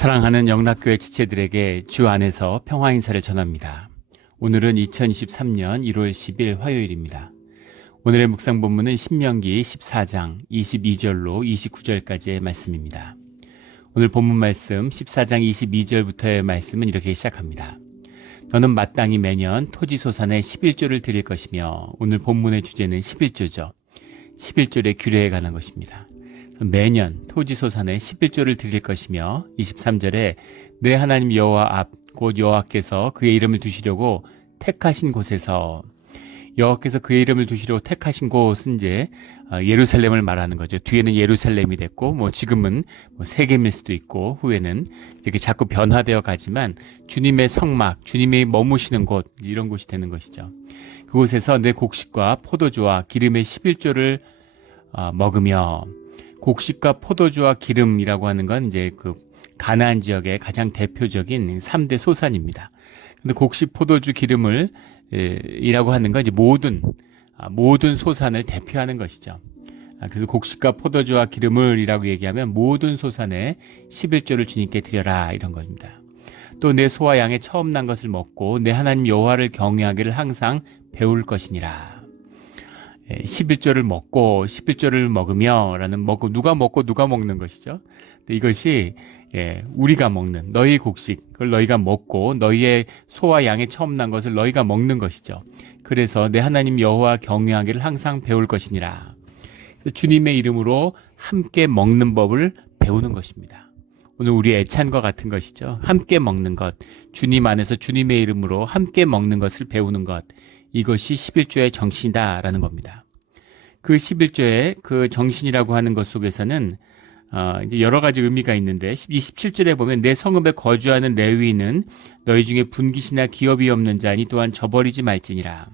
사랑하는 영락교회 지체들에게 주 안에서 평화 인사를 전합니다. 오늘은 2023년 1월 10일 화요일입니다. 오늘의 묵상 본문은 신명기 14장 22절로 29절까지의 말씀입니다. 오늘 본문 말씀 14장 22절부터의 말씀은 이렇게 시작합니다. 너는 마땅히 매년 토지소산의 11조를 드릴 것이며, 오늘 본문의 주제는 11조죠. 11조의 규례에 관한 것입니다. 매년 토지소산의 11조를 드릴 것이며, 23절에 내 하나님 여호와 앞 곧 여호와께서 그의 이름을 두시려고 택하신 곳에서, 여호와께서 그의 이름을 두시려고 택하신 곳은 이제 예루살렘을 말하는 거죠. 뒤에는 예루살렘이 됐고 지금은 세겜일 수도 있고, 후에는 이렇게 자꾸 변화되어 가지만 주님의 성막, 주님이 머무시는 곳, 이런 곳이 되는 것이죠. 그곳에서 내 곡식과 포도주와 기름의 11조를 먹으며, 곡식과 포도주와 기름이라고 하는 건 이제 그 가나안 지역의 가장 대표적인 3대 소산입니다. 근데 곡식, 포도주, 기름을 이라고 하는 건 이제 모든 소산을 대표하는 것이죠. 그래서 곡식과 포도주와 기름을 이라고 얘기하면 모든 소산의 11조를 주님께 드려라, 이런 겁니다. 또 내 소와 양의 처음 난 것을 먹고 내 하나님 여호와를 경외하기를 항상 배울 것이니라. 11조를 먹고 11조를 먹으며 라는, 누가 먹고 누가 먹는 것이죠. 근데 이것이 우리가 먹는 너희 곡식, 그걸 너희가 먹고 너희의 소와 양의 처음 난 것을 너희가 먹는 것이죠. 그래서 내 하나님 여호와 경외하기를 항상 배울 것이니라. 주님의 이름으로 함께 먹는 법을 배우는 것입니다. 오늘 우리 애찬과 같은 것이죠. 함께 먹는 것, 주님 안에서 주님의 이름으로 함께 먹는 것을 배우는 것, 이것이 11조의 정신이다라는 겁니다. 그 11조의 그 정신이라고 하는 것 속에서는 이제 여러 가지 의미가 있는데, 27절에 보면 내 성읍에 거주하는 레위인은 너희 중에 분깃이나 기업이 없는 자니 또한 저버리지 말지니라.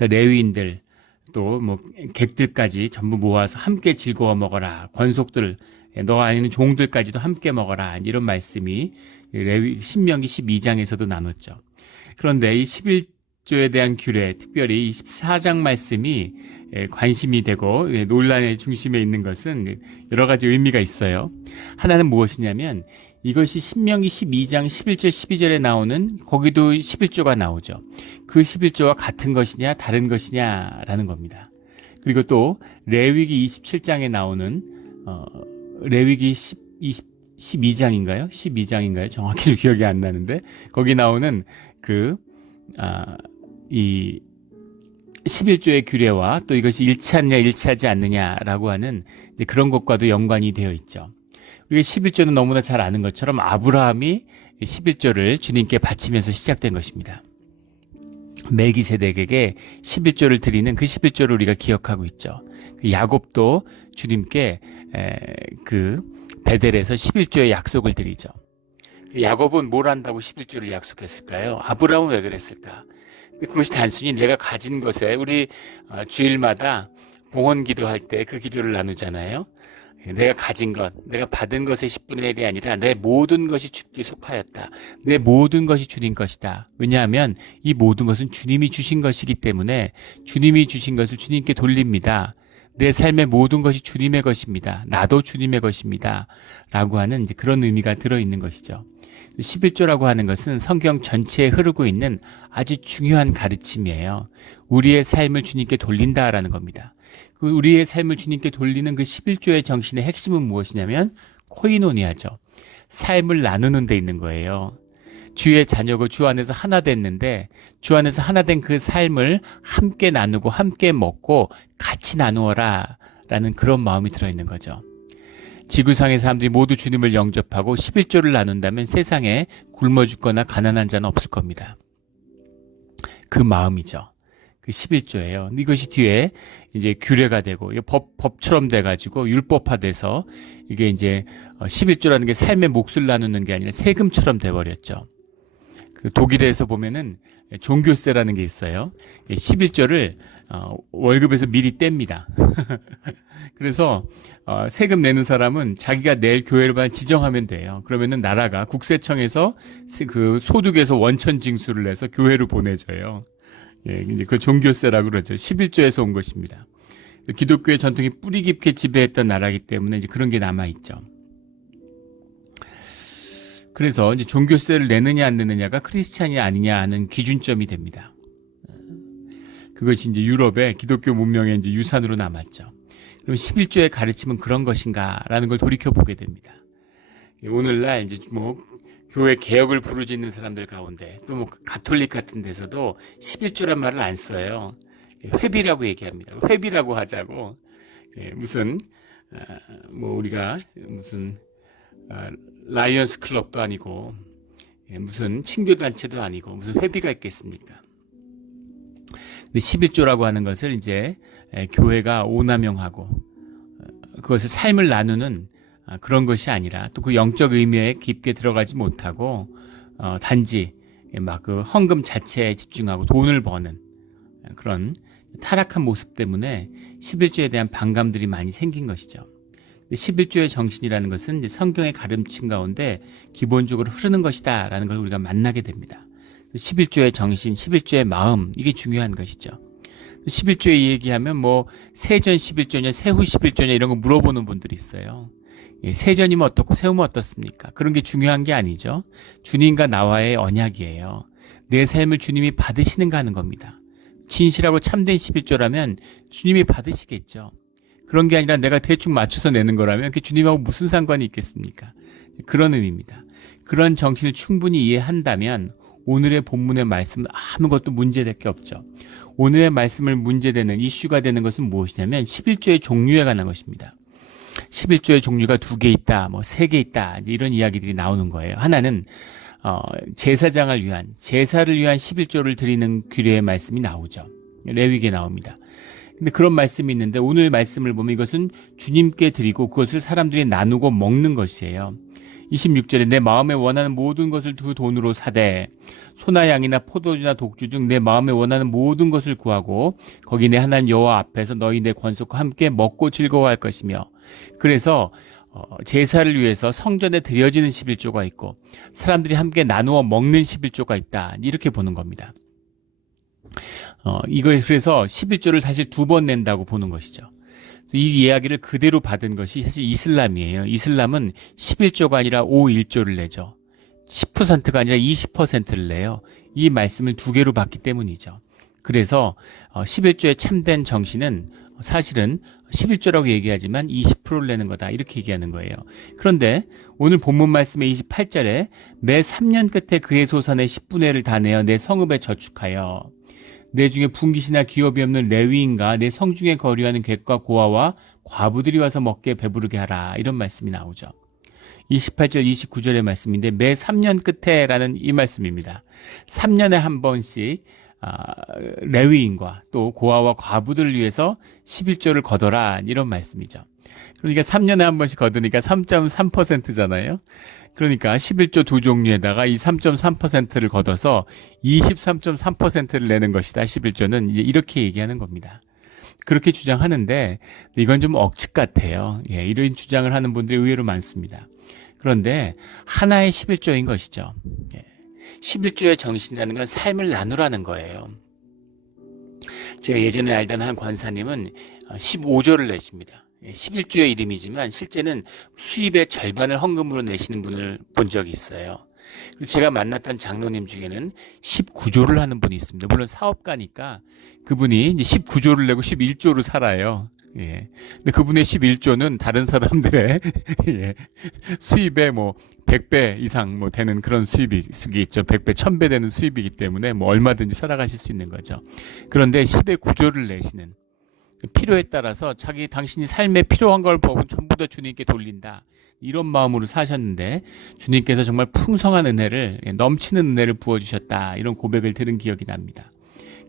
레위인들 또 객들까지 전부 모아서 함께 즐거워 먹어라. 권속들, 너 안에 있는 종들까지도 함께 먹어라. 이런 말씀이 신명기 12장에서도 나눴죠. 그런데 이 11조에 대한 규례, 특별히 24장 말씀이 관심이 되고 논란의 중심에 있는 것은 여러 가지 의미가 있어요. 하나는 무엇이냐면, 이것이 신명기 12장 11절 12절에 나오는, 거기도 11조가 나오죠. 그 11조와 같은 것이냐 다른 것이냐라는 겁니다. 그리고 또 레위기 27장에 나오는 레위기 12장인가요? 12장인가요? 정확히 좀 기억이 안 나는데, 거기 나오는 이 11조의 규례와 또 이것이 일치하느냐 일치하지 않느냐라고 하는 이제 그런 것과도 연관이 되어 있죠. 우리가 11조는 너무나 잘 아는 것처럼 아브라함이 11조를 주님께 바치면서 시작된 것입니다. 멜기세덱에게 11조를 드리는 그 11조를 우리가 기억하고 있죠. 야곱도 주님께 그 베델에서 11조의 약속을 드리죠. 야곱은 뭘 한다고 11조를 약속했을까요? 아브라함은 왜 그랬을까? 그것이 단순히 내가 가진 것에, 우리 주일마다 봉헌 기도할 때 그 기도를 나누잖아요. 내가 가진 것, 내가 받은 것의 10분의 1이 아니라 내 모든 것이 주께 속하였다. 내 모든 것이 주님 것이다. 왜냐하면 이 모든 것은 주님이 주신 것이기 때문에 주님이 주신 것을 주님께 돌립니다. 내 삶의 모든 것이 주님의 것입니다. 나도 주님의 것입니다. 라고 하는 이제 그런 의미가 들어있는 것이죠. 11조라고 하는 것은 성경 전체에 흐르고 있는 아주 중요한 가르침이에요. 우리의 삶을 주님께 돌린다라는 겁니다. 그 우리의 삶을 주님께 돌리는 그 11조의 정신의 핵심은 무엇이냐면 코이노니아죠. 삶을 나누는 데 있는 거예요. 주의 자녀고 주 안에서 하나 됐는데, 주 안에서 하나 된 그 삶을 함께 나누고 함께 먹고 같이 나누어라 라는 그런 마음이 들어있는 거죠. 지구상의 사람들이 모두 주님을 영접하고 11조를 나눈다면 세상에 굶어 죽거나 가난한 자는 없을 겁니다. 그 마음이죠. 그 11조예요. 이것이 뒤에 이제 규례가 되고 법처럼 돼가지고 율법화돼서 이게 이제 11조라는 게 삶의 몫을 나누는 게 아니라 세금처럼 돼버렸죠. 그 독일에서 보면은 종교세라는 게 있어요. 11조를 월급에서 미리 뗍니다. 그래서 세금 내는 사람은 자기가 낼 교회를 지정하면 돼요. 그러면은 나라가 국세청에서 그 소득에서 원천 징수를 해서 교회로 보내줘요. 이제 그걸 종교세라고 그러죠. 11조에서 온 것입니다. 기독교의 전통이 뿌리 깊게 지배했던 나라이기 때문에 이제 그런 게 남아 있죠. 그래서 이제 종교세를 내느냐 안 내느냐가 크리스찬이 아니냐 하는 기준점이 됩니다. 그것이 이제 유럽의 기독교 문명의 이제 유산으로 남았죠. 그럼 11조의 가르침은 그런 것인가라는 걸 돌이켜 보게 됩니다. 오늘날 이제 뭐 교회 개혁을 부르짖는 사람들 가운데 또 뭐 가톨릭 같은 데서도 11조란 말을 안 써요. 회비라고 얘기합니다. 회비라고 하자고. 무슨 뭐 우리가 무슨 라이언스 클럽도 아니고 무슨 친교 단체도 아니고 무슨 회비가 있겠습니까? 근데 11조라고 하는 것을 이제 교회가 오남용하고 그것을 삶을 나누는 그런 것이 아니라 또 그 영적 의미에 깊게 들어가지 못하고 단지 막 그 헌금 자체에 집중하고 돈을 버는 그런 타락한 모습 때문에 11조에 대한 반감들이 많이 생긴 것이죠. 11조의 정신이라는 것은 이제 성경의 가르침 가운데 기본적으로 흐르는 것이다라는 걸 우리가 만나게 됩니다. 11조의 정신, 11조의 마음, 이게 중요한 것이죠. 11조에 얘기하면 뭐 세전 11조냐 세후 11조냐 이런 거 물어보는 분들이 있어요. 세전이면 어떻고 세후면 어떻습니까? 그런 게 중요한 게 아니죠. 주님과 나와의 언약이에요. 내 삶을 주님이 받으시는가 하는 겁니다. 진실하고 참된 11조라면 주님이 받으시겠죠. 그런 게 아니라 내가 대충 맞춰서 내는 거라면 그게 주님하고 무슨 상관이 있겠습니까? 그런 의미입니다. 그런 정신을 충분히 이해한다면 오늘의 본문의 말씀은 아무것도 문제될 게 없죠. 오늘의 말씀을 문제되는 이슈가 되는 것은 무엇이냐면 11조의 종류에 관한 것입니다. 11조의 종류가 2개 있다, 뭐 3개 있다, 이런 이야기들이 나오는 거예요. 하나는 제사장을 위한, 제사를 위한 11조를 드리는 규례의 말씀이 나오죠. 레위기에 나옵니다. 근데 그런 말씀이 있는데 오늘 말씀을 보면 이것은 주님께 드리고 그것을 사람들이 나누고 먹는 것이에요. 26절에 내 마음에 원하는 모든 것을 두 돈으로 사되 소나 양이나 포도주나 독주 중 내 마음에 원하는 모든 것을 구하고 거기 내 하나님 여호와 앞에서 너희 내 권속과 함께 먹고 즐거워할 것이며. 그래서 제사를 위해서 성전에 드려지는 11조가 있고 사람들이 함께 나누어 먹는 11조가 있다, 이렇게 보는 겁니다. 이걸 그래서 11조를 사실 2번 낸다고 보는 것이죠. 이 이야기를 그대로 받은 것이 사실 이슬람이에요. 이슬람은 11조가 아니라 5일조를 내죠. 10%가 아니라 20%를 내요. 이 말씀을 2개로 받기 때문이죠. 그래서 11조의 참된 정신은 사실은 11조라고 얘기하지만 20%를 내는 거다, 이렇게 얘기하는 거예요. 그런데 오늘 본문 말씀의 28절에 매 3년 끝에 그의 소산의 10분의 1을 다 내어 내 성읍에 저축하여 내 중에 분깃이나 기업이 없는 레위인과 내 성중에 거류하는 객과 고아와 과부들이 와서 먹게 배부르게 하라, 이런 말씀이 나오죠. 28절 29절의 말씀인데 매 3년 끝에 라는 이 말씀입니다. 3년에 한 번씩 레위인과 또 고아와 과부들을 위해서 11조를 거둬라, 이런 말씀이죠. 그러니까 3년에 한 번씩 거두니까 3.3%잖아요. 그러니까 11조 2종류에다가 이 3.3%를 걷어서 23.3%를 내는 것이다. 11조는 이렇게 얘기하는 겁니다. 그렇게 주장하는데 이건 좀 억측 같아요. 이런 주장을 하는 분들이 의외로 많습니다. 그런데 하나의 11조인 것이죠. 11조의 정신이라는 건 삶을 나누라는 거예요. 제가 예전에 알던 한 권사님은 15조를 내십니다. 11조의 이름이지만 실제는 수입의 절반을 헌금으로 내시는 분을 본 적이 있어요. 그리고 제가 만났던 장로님 중에는 19조를 하는 분이 있습니다. 물론 사업가니까 그분이 이제 19조를 내고 11조로 살아요. 근데 그분의 11조는 다른 사람들의 수입의 뭐 100배 이상 뭐 되는 그런 수입이 있죠. 100배, 1000배 되는 수입이기 때문에 뭐 얼마든지 살아가실 수 있는 거죠. 그런데 10의 9조를 내시는, 필요에 따라서 당신이 삶에 필요한 걸 보고 전부 다 주님께 돌린다, 이런 마음으로 사셨는데 주님께서 정말 풍성한 은혜를, 넘치는 은혜를 부어주셨다, 이런 고백을 들은 기억이 납니다.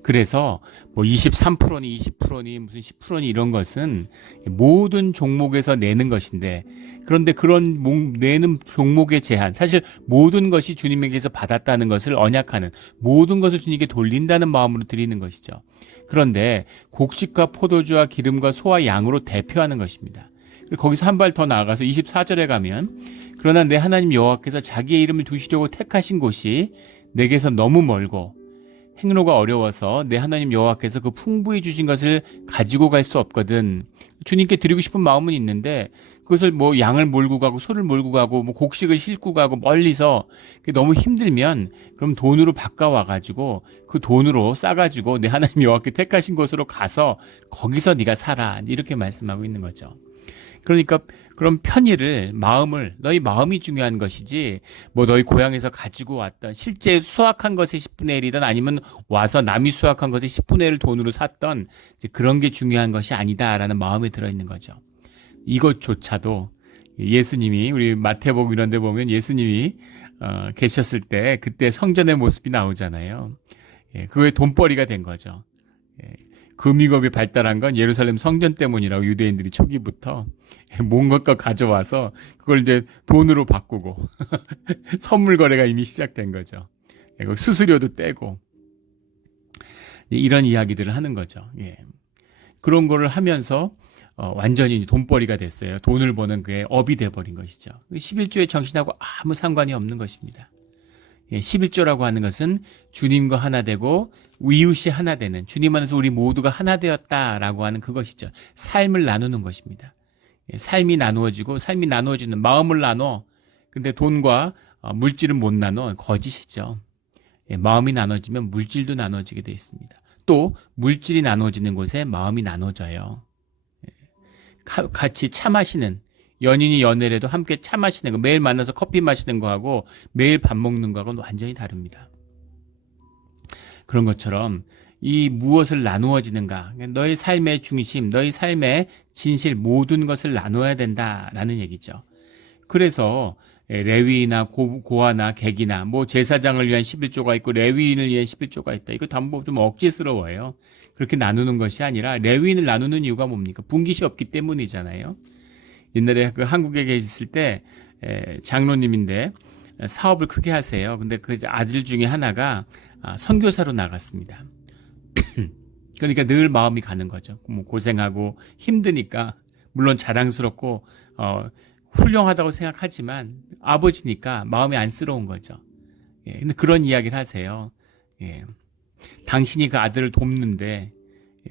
그래서 뭐 23%니 20%니 무슨 10%니 이런 것은 모든 종목에서 내는 것인데, 그런데 그런 내는 종목의 제한, 사실 모든 것이 주님에게서 받았다는 것을 언약하는, 모든 것을 주님께 돌린다는 마음으로 드리는 것이죠. 그런데 곡식과 포도주와 기름과 소와 양으로 대표하는 것입니다. 거기서 한 발 더 나아가서 24절에 가면 그러나 내 하나님 여호와께서 자기의 이름을 두시려고 택하신 곳이 내게서 너무 멀고 행로가 어려워서 내 하나님 여호와께서 그 풍부히 주신 것을 가지고 갈 수 없거든. 주님께 드리고 싶은 마음은 있는데 그것을 뭐 양을 몰고 가고 소를 몰고 가고 뭐 곡식을 싣고 가고 멀리서 너무 힘들면 그럼 돈으로 바꿔와 가지고 그 돈으로 싸가지고 내 하나님 여호와께 택하신 곳으로 가서 거기서 네가 살아, 이렇게 말씀하고 있는 거죠. 그러니까 그런 편의를, 마음을, 너희 마음이 중요한 것이지 뭐 너희 고향에서 가지고 왔던 실제 수확한 것의 10분의 1이든 아니면 와서 남이 수확한 것의 10분의 1을 돈으로 샀던 그런 게 중요한 것이 아니다라는 마음에 들어있는 거죠. 이것조차도 예수님이, 우리 마태복음 이런 데 보면 예수님이 계셨을 때 그때 성전의 모습이 나오잖아요. 그거에 돈벌이가 된 거죠. 금융업이 발달한 건 예루살렘 성전 때문이라고 유대인들이 초기부터 뭔가 가져와서 그걸 이제 돈으로 바꾸고 선물 거래가 이미 시작된 거죠. 수수료도 떼고 이런 이야기들을 하는 거죠. 그런 거를 하면서 완전히 돈벌이가 됐어요. 돈을 버는 그게 업이 돼버린 것이죠. 11조의 정신하고 아무 상관이 없는 것입니다. 11조라고 하는 것은 주님과 하나 되고 이웃이 하나 되는, 주님 안에서 우리 모두가 하나 되었다라고 하는 그것이죠. 삶을 나누는 것입니다. 삶이 나누어지고, 삶이 나누어지는, 마음을 나눠. 근데 돈과 물질은 못 나눠. 거짓이죠. 마음이 나눠지면 물질도 나눠지게 되어 있습니다. 또 물질이 나눠지는 곳에 마음이 나눠져요. 같이 차 마시는, 연인이 연애를 해도 함께 차 마시는 거, 매일 만나서 커피 마시는 거하고 매일 밥 먹는 거하고는 완전히 다릅니다. 그런 것처럼 이 무엇을 나누어지는가, 너의 삶의 중심, 너의 삶의 진실, 모든 것을 나눠야 된다라는 얘기죠. 그래서 레위나 고아나 객이나 뭐 제사장을 위한 11조가 있고 레위인을 위한 11조가 있다. 이거 담보 좀 억지스러워요. 그렇게 나누는 것이 아니라, 레위인을 나누는 이유가 뭡니까? 분깃이 없기 때문이잖아요. 옛날에 그 한국에 계셨을 때 장로님인데 사업을 크게 하세요. 근데 그 아들 중에 하나가 선교사로 나갔습니다. 그러니까 늘 마음이 가는 거죠. 뭐 고생하고 힘드니까, 물론 자랑스럽고 훌륭하다고 생각하지만 아버지니까 마음이 안쓰러운 거죠. 근데 그런 이야기를 하세요. 당신이 그 아들을 돕는데,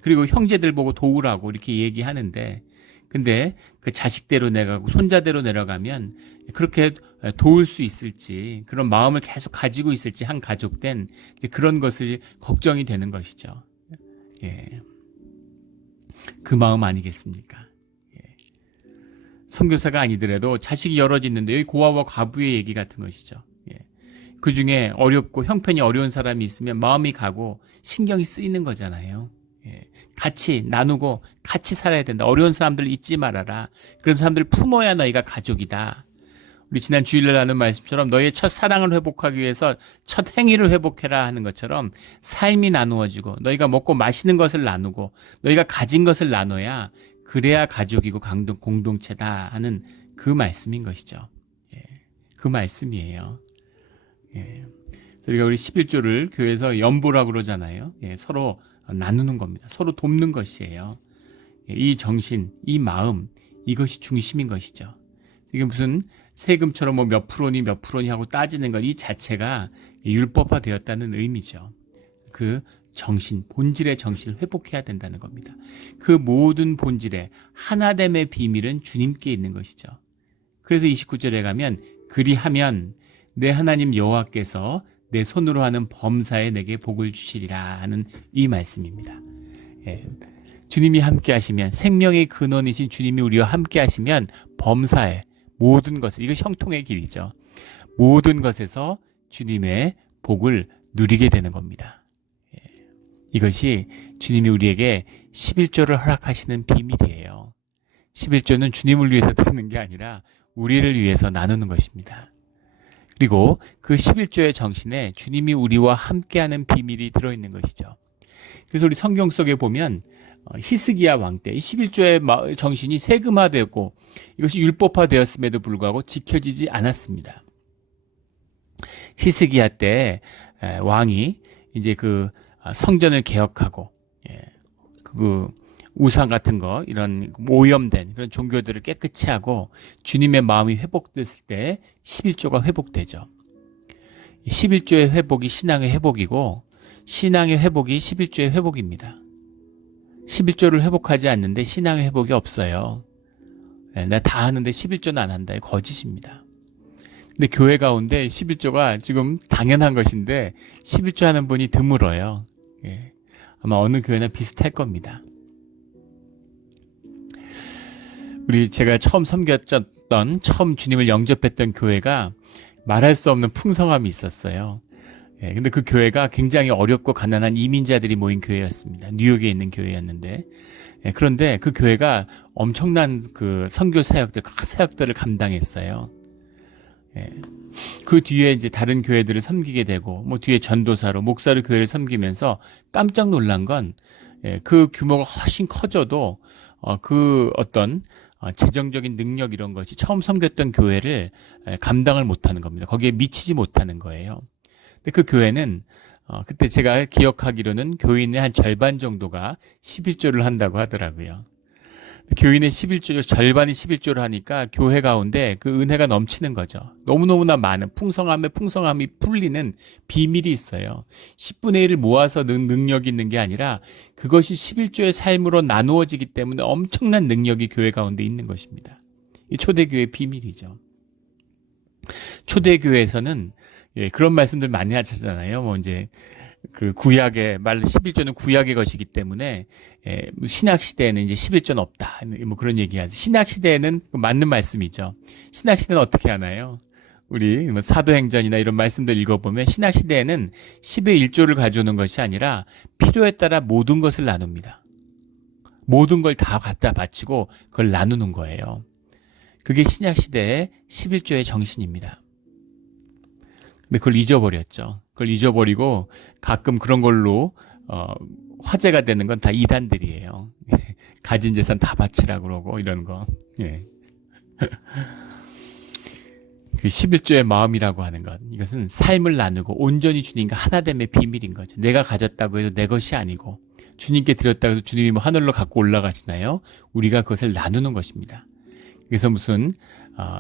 그리고 형제들 보고 도우라고 이렇게 얘기하는데, 근데 그 자식대로 내려가고 손자대로 내려가면 그렇게 도울 수 있을지, 그런 마음을 계속 가지고 있을지, 한 가족된 그런 것을 걱정이 되는 것이죠. 그 마음 아니겠습니까? 선교사가 아니더라도 자식이 여럿 있는데, 여기 고아와 과부의 얘기 같은 것이죠. 그 중에 어렵고 형편이 어려운 사람이 있으면 마음이 가고 신경이 쓰이는 거잖아요. 같이 나누고 같이 살아야 된다. 어려운 사람들 잊지 말아라. 그런 사람들 품어야 너희가 가족이다. 우리 지난 주일날 나눈 말씀처럼 너희의 첫 사랑을 회복하기 위해서 첫 행위를 회복해라 하는 것처럼, 삶이 나누어지고 너희가 먹고 마시는 것을 나누고 너희가 가진 것을 나눠야, 그래야 가족이고 공동체다 하는 그 말씀인 것이죠. 그 말씀이에요. 우리가 우리 11조를 교회에서 연보라고 그러잖아요. 서로 나누는 겁니다. 서로 돕는 것이에요. 이 정신, 이 마음, 이것이 중심인 것이죠. 이게 무슨 세금처럼 뭐 몇 프로니 하고 따지는 것, 이 자체가 율법화되었다는 의미죠. 그 정신, 본질의 정신을 회복해야 된다는 겁니다. 그 모든 본질의 하나됨의 비밀은 주님께 있는 것이죠. 그래서 29절에 가면, 그리하면 내 하나님 여호와께서 내 손으로 하는 범사에 내게 복을 주시리라 하는 이 말씀입니다. 주님이 함께 하시면, 생명의 근원이신 주님이 우리와 함께 하시면 범사에 모든 것을, 이거 형통의 길이죠. 모든 것에서 주님의 복을 누리게 되는 겁니다. 이것이 주님이 우리에게 11조를 허락하시는 비밀이에요. 11조는 주님을 위해서 드리는 게 아니라 우리를 위해서 나누는 것입니다. 그리고 그 11조의 정신에 주님이 우리와 함께하는 비밀이 들어있는 것이죠. 그래서 우리 성경 속에 보면 히스기야 왕 때 11조의 정신이 세금화되었고, 이것이 율법화되었음에도 불구하고 지켜지지 않았습니다. 히스기야 때 왕이 이제 그 성전을 개혁하고, 그 우상 같은 거, 이런 오염된 그런 종교들을 깨끗이 하고 주님의 마음이 회복됐을 때 11조가 회복되죠. 11조의 회복이 신앙의 회복이고, 신앙의 회복이 11조의 회복입니다. 11조를 회복하지 않는데 신앙의 회복이 없어요. 나 다 하는데 11조는 안 한다. 거짓입니다. 근데 교회 가운데 11조가 지금 당연한 것인데 11조 하는 분이 드물어요. 예. 아마 어느 교회나 비슷할 겁니다. 제가 처음 섬겼던, 처음 주님을 영접했던 교회가 말할 수 없는 풍성함이 있었어요. 예, 근데 그 교회가 굉장히 어렵고 가난한 이민자들이 모인 교회였습니다. 뉴욕에 있는 교회였는데, 예, 그런데 그 교회가 엄청난 그 선교 사역들, 각 사역들을 감당했어요. 예, 그 뒤에 이제 다른 교회들을 섬기게 되고, 뭐 뒤에 전도사로, 목사로 교회를 섬기면서 깜짝 놀란 건, 예, 그 규모가 훨씬 커져도, 그 어떤 재정적인 능력 이런 것이 처음 섬겼던 교회를 감당을 못하는 겁니다. 거기에 미치지 못하는 거예요. 근데 그 교회는 그때 제가 기억하기로는 교인의 한 절반 정도가 11조를 한다고 하더라고요. 교인의 11조, 절반이 11조를 하니까 교회 가운데 그 은혜가 넘치는 거죠. 너무너무나 많은 풍성함이 풀리는 비밀이 있어요. 10분의 1을 모아서 능력이 있는 게 아니라 그것이 11조의 삶으로 나누어지기 때문에 엄청난 능력이 교회 가운데 있는 것입니다. 이 초대교회의 비밀이죠. 초대교회에서는 그런 말씀들 많이 하잖아요. 뭐 이제 그 구약의 말 11조는 구약의 것이기 때문에 신약 시대에는 이제 11조는 없다. 뭐 그런 얘기하죠. 신약 시대에는 맞는 말씀이죠. 신약 시대는 어떻게 하나요? 우리 뭐 사도행전이나 이런 말씀들 읽어보면 신약 시대에는 10의 1조를 가져오는 것이 아니라 필요에 따라 모든 것을 나눕니다. 모든 걸 다 갖다 바치고 그걸 나누는 거예요. 그게 신약 시대의 11조의 정신입니다. 근데 그걸 잊어버렸죠. 그걸 잊어버리고 가끔 그런 걸로 화제가 되는 건 다 이단들이에요. 가진 재산 다 바치라고 그러고 이런 거. 예. 그 11조의 마음이라고 하는 것, 이것은 삶을 나누고 온전히 주님과 하나됨의 비밀인 거죠. 내가 가졌다고 해도 내 것이 아니고 주님께 드렸다고 해서 주님이 뭐 하늘로 갖고 올라가시나요? 우리가 그것을 나누는 것입니다. 그래서 무슨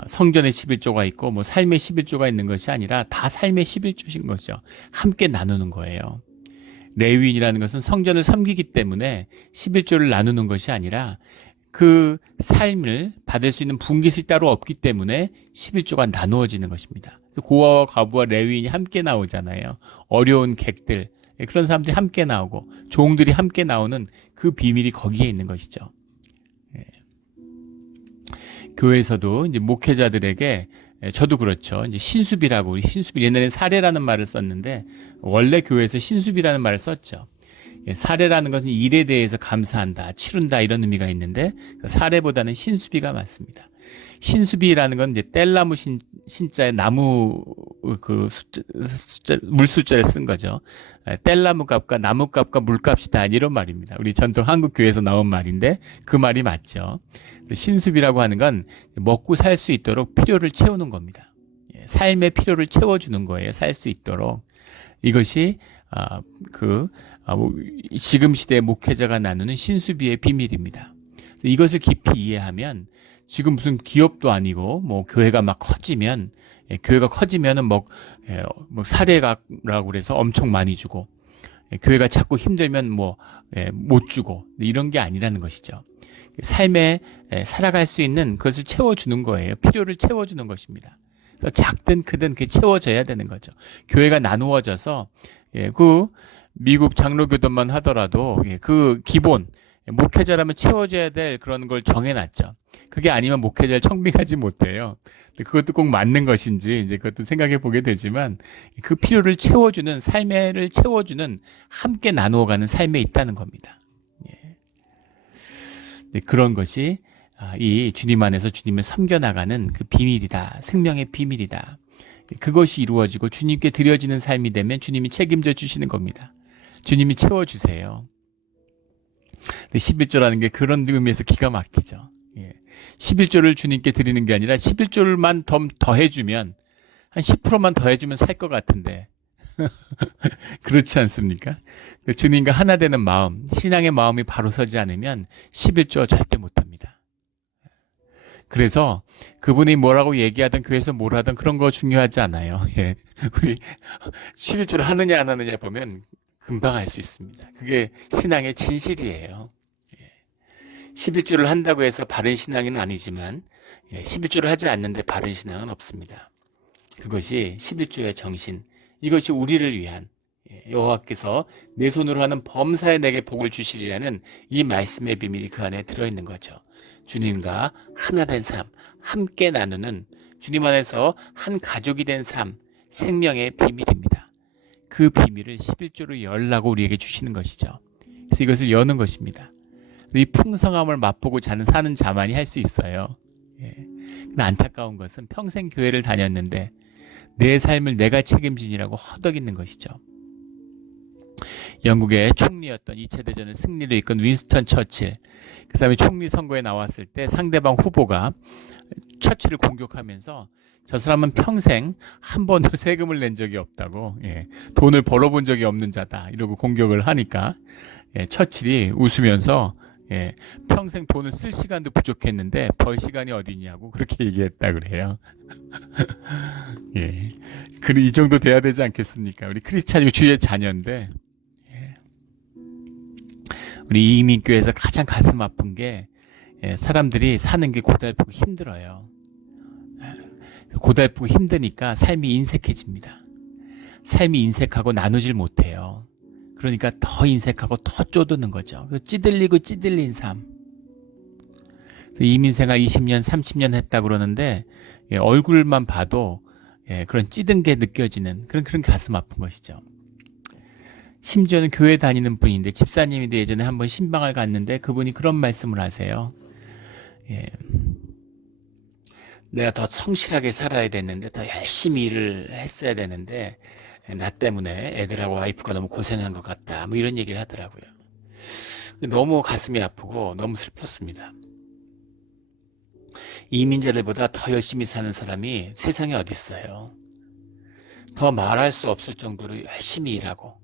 성전의 11조가 있고 뭐 삶의 11조가 있는 것이 아니라 다 삶의 11조인 거죠. 함께 나누는 거예요. 레위인이라는 것은 성전을 섬기기 때문에 11조를 나누는 것이 아니라 그 삶을 받을 수 있는 분깃이 따로 없기 때문에 11조가 나누어지는 것입니다. 고아와 과부와 레위인이 함께 나오잖아요. 어려운 객들, 그런 사람들이 함께 나오고 종들이 함께 나오는 그 비밀이 거기에 있는 것이죠. 교회에서도 이제 목회자들에게, 저도 그렇죠. 이제 신수비라고, 우리 신수비, 옛날에 사례라는 말을 썼는데 원래 교회에서 신수비라는 말을 썼죠. 사례라는 것은 일에 대해서 감사한다, 치룬다 이런 의미가 있는데 사례보다는 신수비가 맞습니다. 신수비라는 건 이제 뗄나무 신자에 나무 그 물숫자를 쓴 거죠. 뗄나무 값과 나무 값과 물값이다 이런 말입니다. 우리 전통 한국 교회에서 나온 말인데 그 말이 맞죠. 신수비라고 하는 건 먹고 살 수 있도록 필요를 채우는 겁니다. 삶의 필요를 채워주는 거예요. 살 수 있도록. 이것이 지금 시대의 목회자가 나누는 신수비의 비밀입니다. 이것을 깊이 이해하면 지금 무슨 기업도 아니고 뭐 교회가 막 커지면, 교회가 커지면은 뭐 사례가라고 그래서 엄청 많이 주고, 교회가 자꾸 힘들면 못 주고 이런 게 아니라는 것이죠. 삶에 살아갈 수 있는 그것을 채워주는 거예요. 필요를 채워주는 것입니다. 작든 크든 그게 채워져야 되는 거죠. 교회가 나누어져서 그 미국 장로교단만 하더라도 그 기본 목회자라면 채워줘야 될 그런 걸 정해놨죠. 그게 아니면 목회자를 청빙하지 못해요. 그것도 꼭 맞는 것인지 이제 그것도 생각해 보게 되지만 그 필요를 채워주는, 삶을 채워주는, 함께 나누어가는 삶에 있다는 겁니다. 그런 것이 이 주님 안에서 주님을 섬겨나가는 그 비밀이다. 생명의 비밀이다. 그것이 이루어지고 주님께 드려지는 삶이 되면 주님이 책임져 주시는 겁니다. 주님이 채워주세요. 11조라는 게 그런 의미에서 기가 막히죠. 11조를 주님께 드리는 게 아니라 11조를만 더 해주면, 한 10%만 더 해주면 살 것 같은데 그렇지 않습니까? 주님과 하나 되는 마음, 신앙의 마음이 바로 서지 않으면 11조 절대 못합니다. 그래서 그분이 뭐라고 얘기하든 교회에서 뭘 하든 그런 거 중요하지 않아요. 우리 11조를 하느냐 안 하느냐 보면 금방 알 수 있습니다. 그게 신앙의 진실이에요. 11조를 한다고 해서 바른 신앙은 아니지만 11조를 하지 않는데 바른 신앙은 없습니다. 그것이 11조의 정신, 이것이 우리를 위한 여호와께서 내 손으로 하는 범사에 내게 복을 주시리라는 이 말씀의 비밀이 그 안에 들어있는 거죠. 주님과 하나 된 삶, 함께 나누는 주님 안에서 한 가족이 된 삶, 생명의 비밀입니다. 그 비밀을 11조로 열라고 우리에게 주시는 것이죠. 그래서 이것을 여는 것입니다. 이 풍성함을 맛보고 사는 자만이 할 수 있어요. 근데 안타까운 것은 평생 교회를 다녔는데 내 삶을 내가 책임지느라고 허덕이는 것이죠. 영국의 총리였던 2차 대전을 승리로 이끈 윈스턴 처칠, 그 사람이 총리 선거에 나왔을 때 상대방 후보가 처칠을 공격하면서 저 사람은 평생 한 번도 세금을 낸 적이 없다고, 돈을 벌어본 적이 없는 자다 이러고 공격을 하니까 처칠이 웃으면서 평생 돈을 쓸 시간도 부족했는데 벌 시간이 어디 있냐고 그렇게 얘기했다 그래요. 이 정도 돼야 되지 않겠습니까? 우리 크리스찬이고 주의 자녀인데, 우리 이민교회에서 가장 가슴 아픈 게 사람들이 사는 게 고달프고 힘들어요. 고달프고 힘드니까 삶이 인색해집니다. 삶이 인색하고 나누질 못해요. 그러니까 더 인색하고 더 쪼드는 거죠. 찌들리고 찌들린 삶. 이민생활 20년, 30년 했다 그러는데 얼굴만 봐도 그런 찌든 게 느껴지는 그런 가슴 아픈 것이죠. 심지어는 교회 다니는 분인데 집사님인데 예전에 한번 신방을 갔는데 그분이 그런 말씀을 하세요. 내가 더 성실하게 살아야 됐는데 더 열심히 일을 했어야 되는데 나 때문에 애들하고 와이프가 너무 고생한 것 같다. 뭐 이런 얘기를 하더라고요. 너무 가슴이 아프고 너무 슬펐습니다. 이민자들보다 더 열심히 사는 사람이 세상에 어디 있어요. 더 말할 수 없을 정도로 열심히 일하고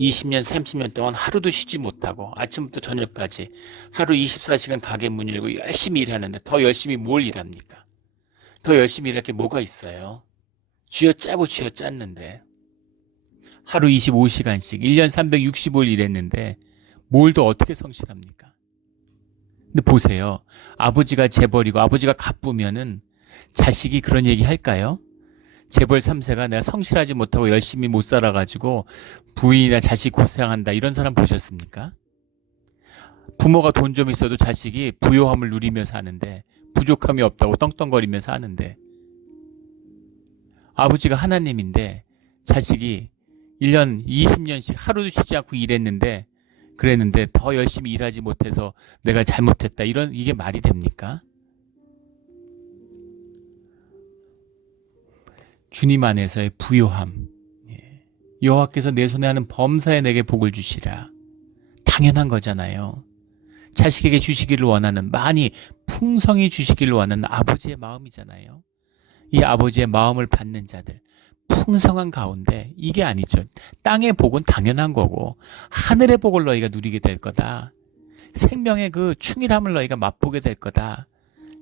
20년, 30년 동안 하루도 쉬지 못하고 아침부터 저녁까지 하루 24시간 가게 문 열고 열심히 일하는데 더 열심히 뭘 일합니까? 더 열심히 일할 게 뭐가 있어요? 쥐어짜고 쥐어짰는데 하루 25시간씩 1년 365일 일했는데 뭘 더 어떻게 성실합니까? 근데 보세요. 아버지가 재벌이고 아버지가 가쁘면은 자식이 그런 얘기 할까요? 재벌 3세가 내가 성실하지 못하고 열심히 못 살아가지고 부인이나 자식 고생한다 이런 사람 보셨습니까? 부모가 돈 좀 있어도 자식이 부요함을 누리며 사는데 부족함이 없다고 떵떵거리며 사는데 아버지가 하나님인데 자식이 1년 20년씩 하루도 쉬지 않고 일했는데 그랬는데 더 열심히 일하지 못해서 내가 잘못했다 이게 말이 됩니까? 주님 안에서의 부요함, 여호와께서 내 손에 하는 범사에 내게 복을 주시라. 당연한 거잖아요. 자식에게 주시기를 원하는, 많이 풍성히 주시기를 원하는 아버지의 마음이잖아요. 이 아버지의 마음을 받는 자들, 풍성한 가운데 이게 아니죠. 땅의 복은 당연한 거고 하늘의 복을 너희가 누리게 될 거다. 생명의 그 충일함을 너희가 맛보게 될 거다.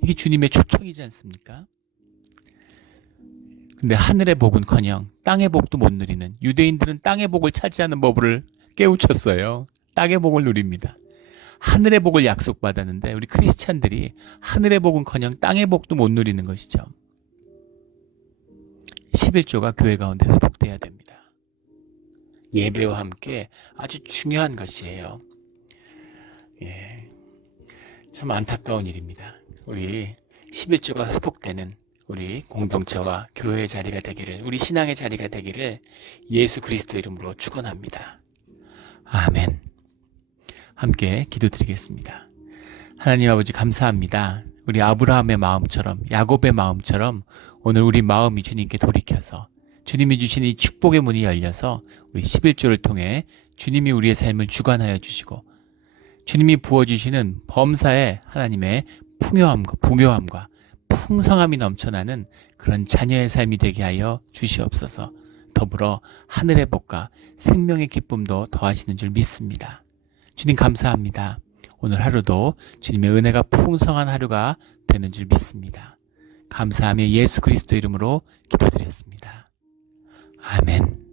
이게 주님의 초청이지 않습니까? 근데 하늘의 복은커녕 땅의 복도 못 누리는 유대인들은 땅의 복을 차지하는 법을 깨우쳤어요. 땅의 복을 누립니다. 하늘의 복을 약속받았는데 우리 크리스찬들이 하늘의 복은커녕 땅의 복도 못 누리는 것이죠. 11조가 교회 가운데 회복돼야 됩니다. 예배와 함께 아주 중요한 것이에요. 참 안타까운 일입니다. 우리 11조가 회복되는 우리 공동체와 교회의 자리가 되기를, 우리 신앙의 자리가 되기를 예수 그리스도 이름으로 축원합니다. 아멘. 함께 기도드리겠습니다. 하나님 아버지 감사합니다. 우리 아브라함의 마음처럼, 야곱의 마음처럼 오늘 우리 마음이 주님께 돌이켜서 주님이 주신 이 축복의 문이 열려서 우리 11조를 통해 주님이 우리의 삶을 주관하여 주시고 주님이 부어주시는 범사에 하나님의 풍요함과 풍성함이 넘쳐나는 그런 자녀의 삶이 되게 하여 주시옵소서. 더불어 하늘의 복과 생명의 기쁨도 더하시는 줄 믿습니다. 주님 감사합니다. 오늘 하루도 주님의 은혜가 풍성한 하루가 되는 줄 믿습니다. 감사하며 예수 그리스도 이름으로 기도드렸습니다. 아멘.